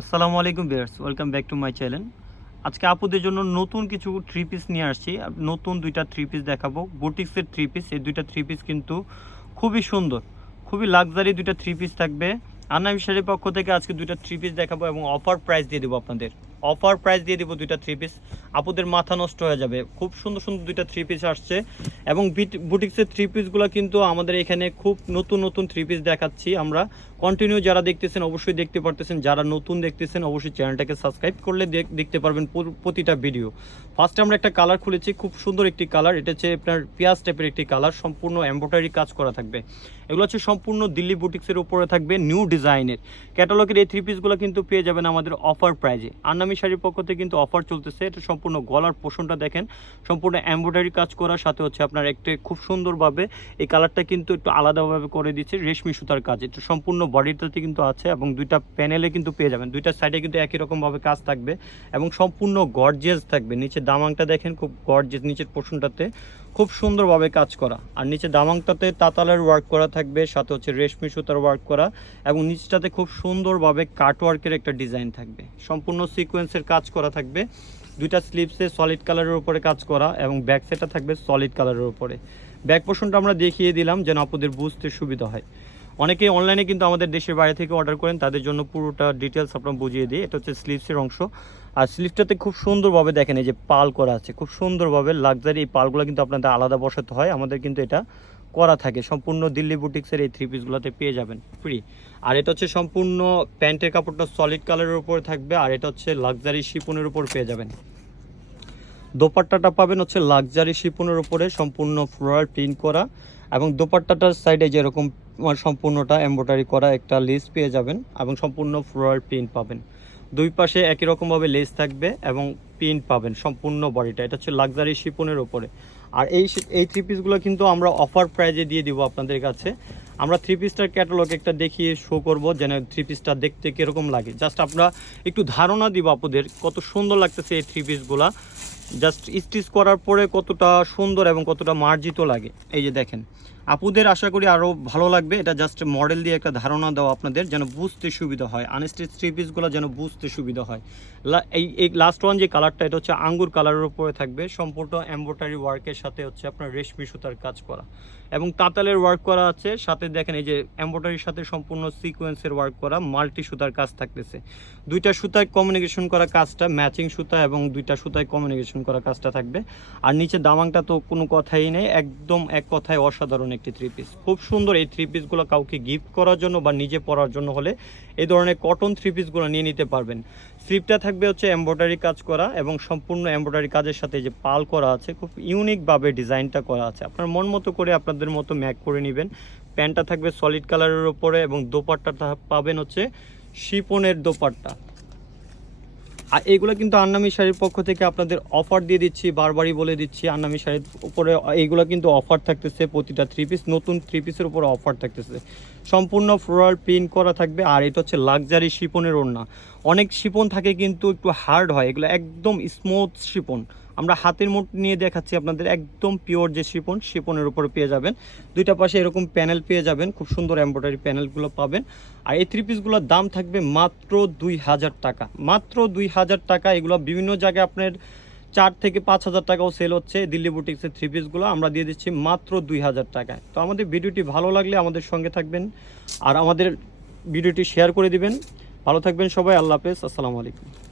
আসসালামু আলাইকুম বিয়ার্স welcome back to my channel. আজকে আপুদের জন্য নতুন কিছু থ্রি পিস নিয়ে আসছি। নতুন দুইটা থ্রি পিস দেখাবো। বুটিক্সের থ্রি পিস এই দুইটা থ্রি পিস কিন্তু খুবই সুন্দর, খুবই লাক্সারি দুইটা থ্রি পিস থাকবে। শাড়ির পক্ষ থেকে আজকে দুইটা থ্রি পিস দেখাবো এবং অফার প্রাইস দিয়ে দেবো আপনাদের। অফার প্রাইস দিয়ে দেবো দুইটা থ্রি পিস আপুদের মাথা নষ্ট হয়ে যাবে। খুব সুন্দর সুন্দর দুইটা থ্রি পিস আসছে। এবং বিট- বুটিক্সের থ্রি পিসগুলো কিন্তু আমাদের এখানে খুব নতুন নতুন থ্রি পিস দেখাচ্ছি আমরা। কন্টিনিউ যারা দেখতেছেন, অবশ্যই দেখতে পারতেছেন। যারা নতুন দেখতেছেন, অবশ্যই চ্যানেলটাকে সাবস্ক্রাইব করলে দেখ- দেখতে পারবেন প্রতিটা ভিডিও ফার্স্টে আমরা একটা কালার খুলেছি, খুব সুন্দর একটি কালার এটা হচ্ছে আপনার পেঁয়াজ টাইপের একটি কালার সম্পূর্ণ এমব্রয়ডারি কাজ করা থাকবে। এগুলো হচ্ছে সম্পূর্ণ দিল্লি বুটিক্সের উপরে থাকবে নিউ ডিজাইনের ক্যাটালগের এই থ্রি পিসগুলো কিন্তু পেয়ে যাবেন আমাদের অফার প্রাইজে আন্নামি শাড়ির পক্ষ থেকে কিন্তু অফার চলতেছে। এটা সম্পূর্ণ গলার পোষণটা দেখেন। সম্পূর্ণ এমব্রয়ডারি কাজ করার সাথে হচ্ছে আপনার একটি খুব সুন্দরভাবে এই কালারটা কিন্তু একটু আলাদাভাবে করে দিচ্ছে রেশমি সুতার কাজ। এটা সম্পূর্ণ বডিটাতে কিন্তু আছে এবং দুইটা প্যানেলে কিন্তু পেয়ে যাবেন। দুইটা সাইডে কিন্তু একই রকমভাবে কাজ থাকবে এবং সম্পূর্ণ গর্জিয়াস থাকবে। নিচে দামাংটা দেখেন খুব গর্জিয়াস নিচের পোর্শনটাতে খুব সুন্দরভাবে কাজ করা। আর নিচে দামাংটাতে তাতালের ওয়ার্ক করা থাকবে, সাথে হচ্ছে রেশমি সুতার ওয়ার্ক করা এবং নিচটাতে খুব সুন্দরভাবে কাট ওয়ার্কের একটা ডিজাইন থাকবে। সম্পূর্ণ সিকোয়েন্সের কাজ করা থাকবে। দুইটা স্লিপসে সলিড কালারের উপরে কাজ করা এবং ব্যাক সেটটা থাকবে সলিড কালারের উপরে। ব্যাক পোর্শনটা আমরা দেখিয়ে দিলাম যেন আপনাদের বুঝতে সুবিধা হয়। অনেকে অনলাইনে কিন্তু আমাদের দেশের বাইরে থেকে অর্ডার করেন, তাদের জন্য পুরোটা ডিটেলস আপনার বুঝিয়ে দিই। এটা হচ্ছে স্লিভসের অংশ। আর স্লিভসটাতে খুব সুন্দরভাবে দেখেন, এই যে পাল করা আছে, খুব সুন্দরভাবে লাক্সারি এই পালগুলো কিন্তু আপনাদের আলাদা বসাতে হয়। আমাদের কিন্তু এটা করা থাকে। সম্পূর্ণ দিল্লি বুটিক্সের এই থ্রি পিসগুলোতে পেয়ে যাবেন ফ্রি আর এটা হচ্ছে সম্পূর্ণ প্যান্টের কাপড়টা সলিড কালারের উপরে থাকবে, আর এটা হচ্ছে লাক্সারি শিপনের উপর পেয়ে যাবেন। দোপাট্টাটা পাবেন হচ্ছে লাক্সারি শিপনের উপরে সম্পূর্ণ ফ্লোরাল প্রিন্ট করা এবং দোপাট্টাটার সাইডে যেরকম সম্পূর্ণটা এমব্রয়ডারি করা একটা লেস পেয়ে যাবেন এবং সম্পূর্ণ ফ্লোরাল প্রিন্ট পাবেন। দুই পাশে একই রকমভাবে লেস থাকবে এবং প্রিন্ট পাবেন সম্পূর্ণ বডিটা এটা হচ্ছে লাক্সারি শিপনের উপরে। আর এই এই থ্রি পিসগুলো কিন্তু আমরা অফার প্রাইজে দিয়ে দিব আপনাদের কাছে। আমরা থ্রি পিসটার ক্যাটালগ একটা দেখিয়ে শো করব, যেন থ্রি পিসটা দেখতে কীরকম লাগে। জাস্ট আমরা একটু ধারণা দিব আপুদের কত সুন্দর লাগতেছে এই থ্রি পিসগুলা জাস্ট স্টিচ করার পরে কতটা সুন্দর এবং কতটা মার্জিত লাগে। এই যে দেখেন, আপুদের আশা করি আরও ভালো লাগবে। এটা জাস্ট মডেল দিয়ে একটা ধারণা দেওয়া আপনাদের, যেন বুঝতে সুবিধা হয়। আনস্টিচ থ্রি পিসগুলো যেন বুঝতে সুবিধা হয়। এই এই লাস্ট ওয়ান যে কালারটা এটা হচ্ছে আঙ্গুর কালারের উপরে থাকবে। সম্পূর্ণ এমব্রয়ডারি ওয়ার্কের সাথে হচ্ছে আপনার রেশমি সুতার কাজ করা। এবং তাঁতালের ওয়ার্ক করা আছে সাথে দেখেন এই যে এমব্রয়ডারির সাথে সম্পূর্ণ সিকোয়েন্সের ওয়ার্ক করা মাল্টি সুতার কাজ থাকতেছে। দুইটা সুতায় কমিউনিকেশন করা কাজটা ম্যাচিং সুতা এবং দুইটা সুতায় কমিউনিকেশন করা কাজটা থাকবে। আর নিচে দামাংটা তো কোনো কথাই নেই, একদম এক কথায় অসাধারণ একটি থ্রি পিস খুব সুন্দর এই থ্রি পিসগুলো কাউকে গিফট করার জন্য বা নিজে পরার জন্য হলে এই ধরনের কটন থ্রি পিসগুলো নিয়ে নিতে পারবেন। স্লিপটা থাকবে হচ্ছে এমব্রয়ডারি কাজ করা এবং সম্পূর্ণ এমব্রয়ডারি কাজের সাথে যে পাল করা আছে, খুব ইউনিকভাবে ডিজাইনটা করা আছে। আপনার মন মতো করে আপনাদের মতো ম্যাক করে নেবেন। প্যান্টটা থাকবে সলিড কালারের ওপরে এবং দোপাট্টাটা পাবেন হচ্ছে শিপনের দোপাট্টা। আর এইগুলো কিন্তু আন্নামি শাড়ির পক্ষ থেকে আপনাদের অফার দিয়ে দিচ্ছি, বারবারই বলে দিচ্ছি, আন্নামি শাড়ির উপরে এইগুলো কিন্তু অফার থাকতেছে, প্রতিটা থ্রি পিস নতুন থ্রি পিসের উপরে অফার থাকতেছে। সম্পূর্ণ ফ্লোরাল প্রিন্ট করা থাকবে, আর এটা হচ্ছে লাক্সারি শিপনের ওড়না। অনেক শিপন থাকে কিন্তু একটু হার্ড হয়, এগুলো একদম স্মুথ শিপন। আমরা হাতের মুঠ নিয়ে দেখাচ্ছি আপনাদের একদম পিওর যে শিপন, শিপনের উপরে পেয়ে যাবেন। দুইটা পাশে এরকম প্যানেল পেয়ে যাবেন, খুব সুন্দর এম্ব্রয়ডারি প্যানেলগুলো পাবেন। আর এই থ্রি পিসগুলোর দাম থাকবে মাত্র দুই হাজার টাকা। মাত্র দুই হাজার টাকা, এগুলো বিভিন্ন জায়গায় আপনার চার থেকে পাঁচ হাজার টাকাও সেল হচ্ছে। দিল্লি বুটিক্সের থ্রি পিসগুলো আমরা দিয়ে দিচ্ছি মাত্র দুই হাজার টাকায়। তো আমাদের ভিডিওটি ভালো লাগলে আমাদের সঙ্গে থাকবেন। আর আমাদের ভিডিওটি শেয়ার করে দিবেন। ভালো থাকবেন সবাই, আল্লাহ হাফেজ, আসসালামু আলাইকুম।